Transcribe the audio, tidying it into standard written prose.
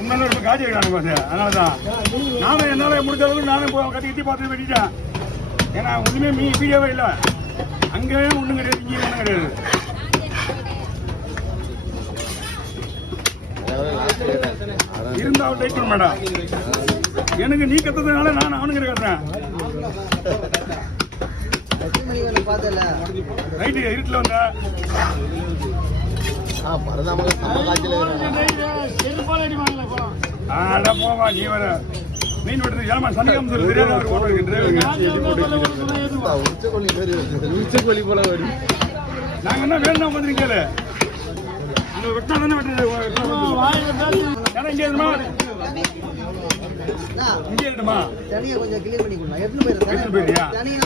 இன்னொரு காட்சி இருக்கானு பாரு. அதனாலதான் நானும் என்னால முடிஞ்ச அளவுக்கு நானும் கட்டி கட்டி பார்த்து வெட்டிட்டேன். ஏன்னா ஒண்ணுமே வீடியோவே இல்லை. அங்கேயும் ஒண்ணும் கிடையாது, இங்கேயும் ஒண்ணும் கிடையாது. இருந்தா அவன் டைக்கணும் மேடம். எனக்கு நீ கத்துறதுனால நான் அவனுக்கு கட்டுறேன். ரைட்டு இருட்டில் வந்த போவா நீ வர மீன் வெட்டுறது ஏமா சனிக்காம சொல்லி தெரியாத போல நாங்க என்ன வேணும் உட்காந்துருக்கீங்க. அங்க வெட்டா தானே வெட்டுறது. இங்கே இருக்குமா? தனியா கொஞ்சம் கிளீன் பண்ணிக்கலாம். எடுத்துட்டு போயிருக்கேன். தனியா